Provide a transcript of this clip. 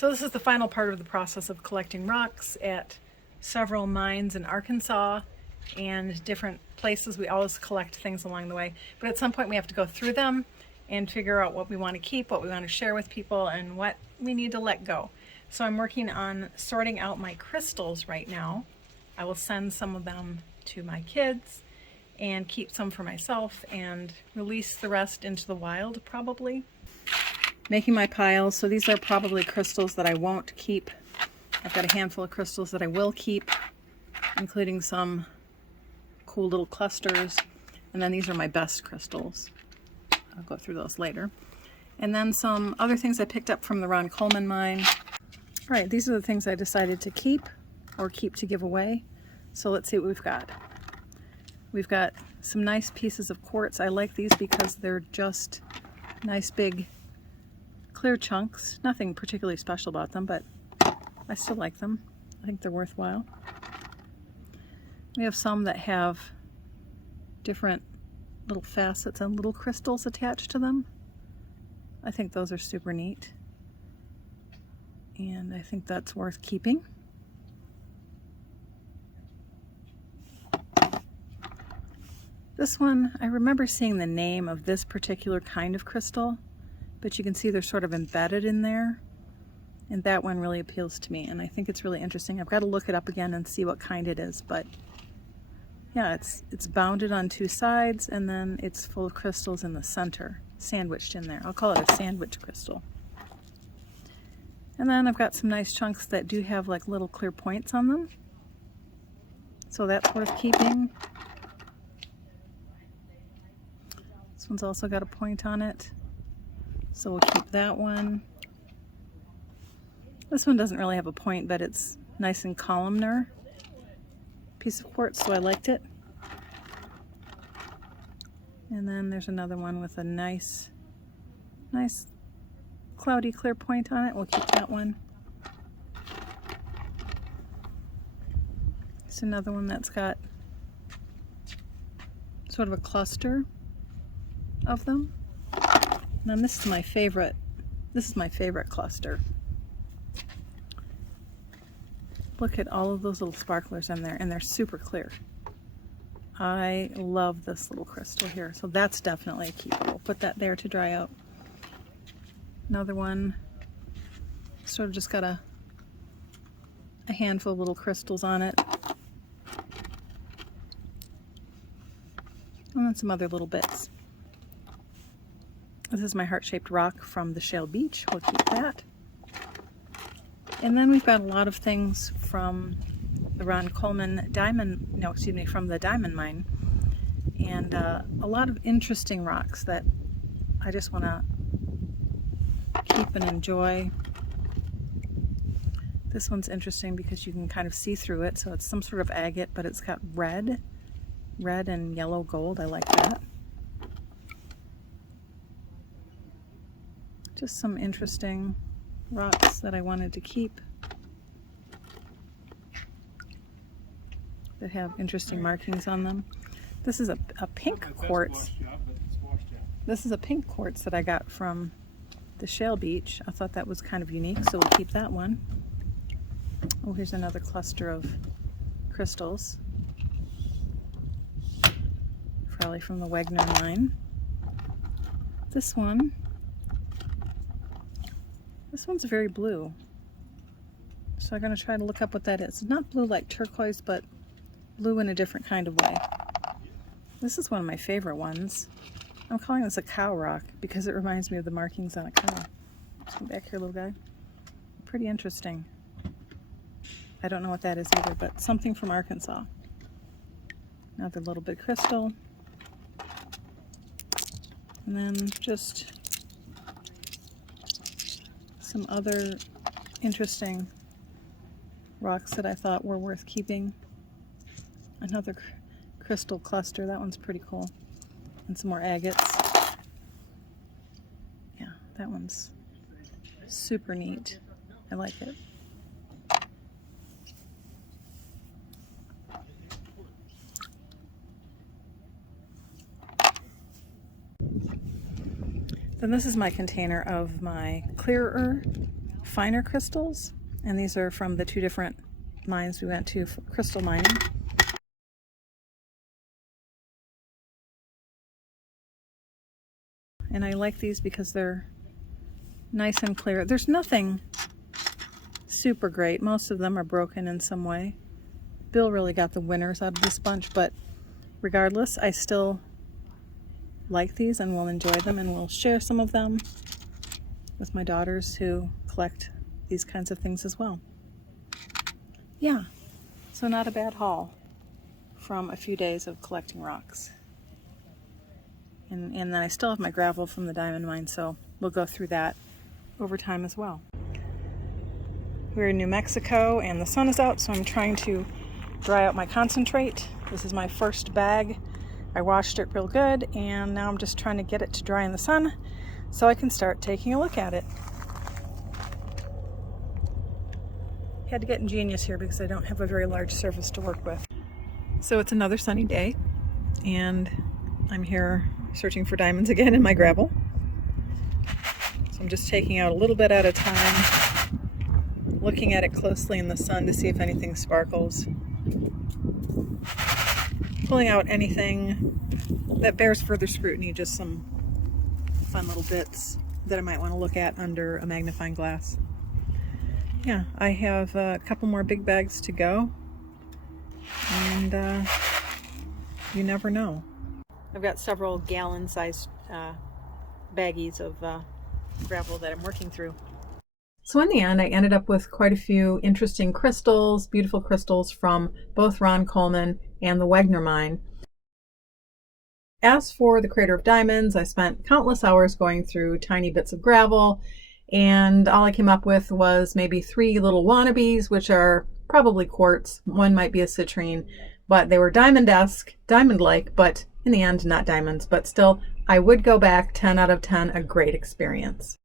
So this is the final part of the process of collecting rocks at several mines in Arkansas and different places. We always collect things along the way, but at some point we have to go through them and figure out what we want to keep, what we want to share with people, and what we need to let go. So I'm working on sorting out my crystals right now. I will send some of them to my kids and keep some for myself and release the rest into the wild probably. Making my piles, so these are probably crystals that I won't keep. I've got a handful of crystals that I will keep, including some cool little clusters, and then these are my best crystals. I'll go through those later. And then some other things I picked up from the Coleman Mine. All right, these are the things I decided to keep or keep to give away. So let's see what we've got. We've got some nice pieces of quartz. I like these because they're just nice big clear chunks. Nothing particularly special about them, but I still like them. I think they're worthwhile. We have some that have different little facets and little crystals attached to them. I think those are super neat. And I think that's worth keeping. This one, I remember seeing the name of this particular kind of crystal, but you can see they're sort of embedded in there. And that one really appeals to me, and I think it's really interesting. I've got to look it up again and see what kind it is, but yeah, it's bounded on two sides, and then it's full of crystals in the center, sandwiched in there. I'll call it a sandwich crystal. And then I've got some nice chunks that do have like little clear points on them, so that's worth keeping. This one's also got a point on it, so we'll keep that one. This one doesn't really have a point, but it's nice and columnar piece of quartz, so I liked it. And then there's another one with a nice cloudy clear point on it. We'll keep that one. It's another one that's got sort of a cluster of them. And then this is my favorite. This is my favorite cluster. Look at all of those little sparklers in there, and they're super clear. I love this little crystal here, so that's definitely a keeper. We'll put that there to dry out. Another one, sort of just got a handful of little crystals on it. And then some other little bits. This is my heart-shaped rock from the Shale Beach. We'll keep that. And then we've got a lot of things from the Coleman from the diamond mine, and a lot of interesting rocks that I just want to keep and enjoy. This one's interesting because you can kind of see through it, so it's some sort of agate, but it's got red and yellow gold. I like that. Just some interesting rocks that I wanted to keep that have interesting markings on them. This is a pink quartz. This is a pink quartz that I got from the Shale Beach. I thought that was kind of unique, so we'll keep that one. Oh, here's another cluster of crystals, probably from the Wegner Mine. This one's very blue, so I'm going to try to look up what that is. It's not blue like turquoise, but blue in a different kind of way. This is one of my favorite ones. I'm calling this a cow rock because it reminds me of the markings on a cow. Let's come back here, little guy. Pretty interesting. I don't know what that is either, but something from Arkansas. Another little bit crystal. And then just some other interesting rocks that I thought were worth keeping. Another crystal cluster, that one's pretty cool. And some more agates. Yeah, that one's super neat. I like it. Then this is my container of my clearer finer crystals, and these are from the 2 different mines we went to for crystal mining. And I like these because they're nice and clear. There's nothing super great. Most of them are broken in some way. Bill really got the winners out of this bunch, but regardless, I still like these and will enjoy them, and will share some of them with my daughters who collect these kinds of things as well. Yeah, so not a bad haul from a few days of collecting rocks. And then I still have my gravel from the diamond mine, so we'll go through that over time as well. We're in New Mexico and the sun is out, so I'm trying to dry out my concentrate. This is my first bag. I washed it real good, and now I'm just trying to get it to dry in the sun so I can start taking a look at it. Had to get ingenious here because I don't have a very large surface to work with. So it's another sunny day, and I'm here searching for diamonds again in my gravel. So I'm just taking out a little bit at a time, looking at it closely in the sun to see if anything sparkles. Pulling out anything that bears further scrutiny, just some fun little bits that I might want to look at under a magnifying glass. Yeah, I have a couple more big bags to go, and you never know. I've got several gallon-sized baggies of gravel that I'm working through. So in the end, I ended up with quite a few interesting crystals, beautiful crystals from both Ron Coleman and the Wegner Mine. As for the Crater of Diamonds, I spent countless hours going through tiny bits of gravel, and all I came up with was maybe 3 little wannabes, which are probably quartz. One might be a citrine, but they were diamond-esque, diamond-like, but in the end, not diamonds. But still, I would go back. 10 out of 10, a great experience.